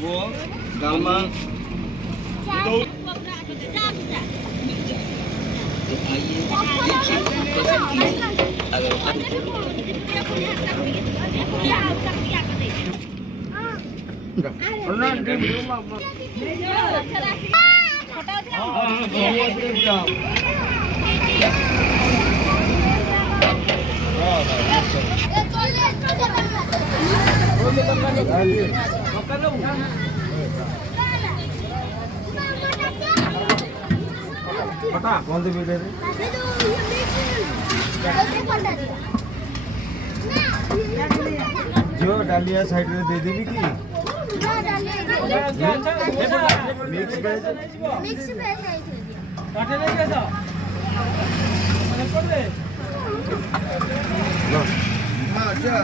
वो डालमा कौन से वीडियो जो डालिया साइड में दे देवी की मिक्स वेज काटे नहीं कैसा मैंने कर ले हां अच्छा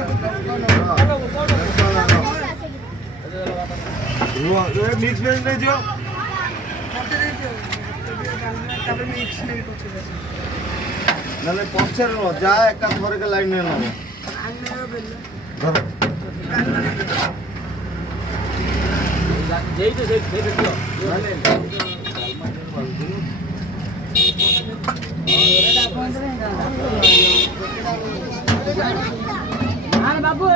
वो मिक्स वेज नहीं जो काटे नहीं जो तब मिक्स नहीं कुछ नले पंचर नो जा एक थोड़े के लाइन में ना धरो जय तो जय देखियो बाबू